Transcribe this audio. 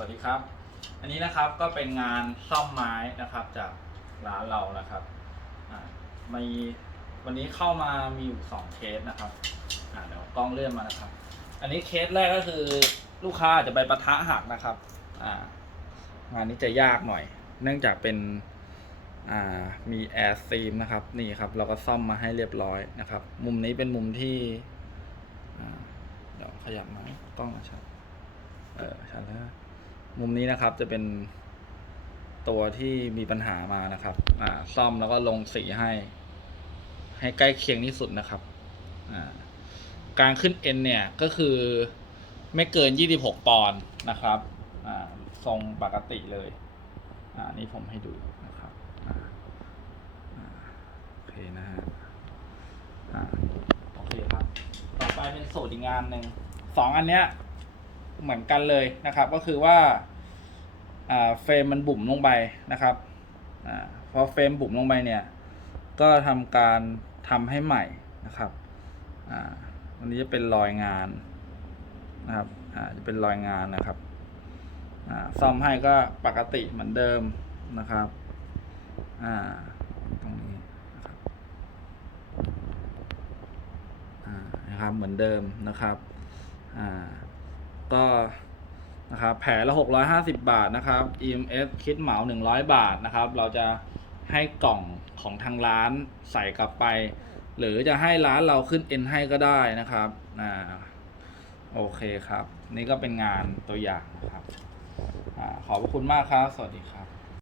วัสดีครับ อันนี้นะครับก็เป็นงานซ่อมไม้นะครับจากร้านเรานะครับมีวันนี้เข้ามามีอยู่สองเคสนะครับเดี๋ยวกล้องเลื่อนมานะครับ อันนี้เคสแรกก็คือลูกค้าจะไปประทะหักนะครับงานนี้จะยากหน่อย เนื่องจากเป็นมีแอร์ซีมนะครับนี่ครับเราก็ซ่อมมาให้เรียบร้อยนะครับ มุมนี้เป็นมุมที่เดี๋ยวขยับมากล้องนะครับเออชัดแล้ว มุมนี้นะครับจะเป็นตัวที่มีปัญหามานะครับ อ่า ซ่อมแล้วก็ลงสีให้ ให้ใกล้เคียงที่สุดนะครับ อ่า การขึ้นเอ็นเนี่ยก็คือไม่เกิน 26 ปอนด์นะครับ อ่า ทรงปกติเลย อ่า นี่ผมให้ดูนะครับอ่าอ่าโอเคนะฮะ อ่า โอเคครับ ต่อไปเป็นสูตรอีกงานหนึ่ง สองอันเนี้ย เหมือนกันเลยนะครับ ก็คือว่าเฟรมมันบุ๋มลงไปนะครับอพอเฟรมบุ๋มลงไปเนี่ยก็ทำการทำให้ใหม่นะครับวันนี้จะเป็นรอยงานนะครับจะเป็นรอยงานนะครับซ่อมให้ก็ปกติเหมือนเดิมนะครับตรงนี้นะครับนะครับเหมือนเดิมนะครับ ก็นะครับแผลละ 650 บาทนะครับ EMS คิดเหมา 100 บาทนะครับ เราจะให้กล่องของทางร้านใส่กลับไป หรือจะให้ร้านเราขึ้นเอ็นให้ก็ได้นะครับอ่าโอเคครับ นี่ก็เป็นงานตัวอย่างนะครับอาขอบคุณมากครับ สวัสดีครับ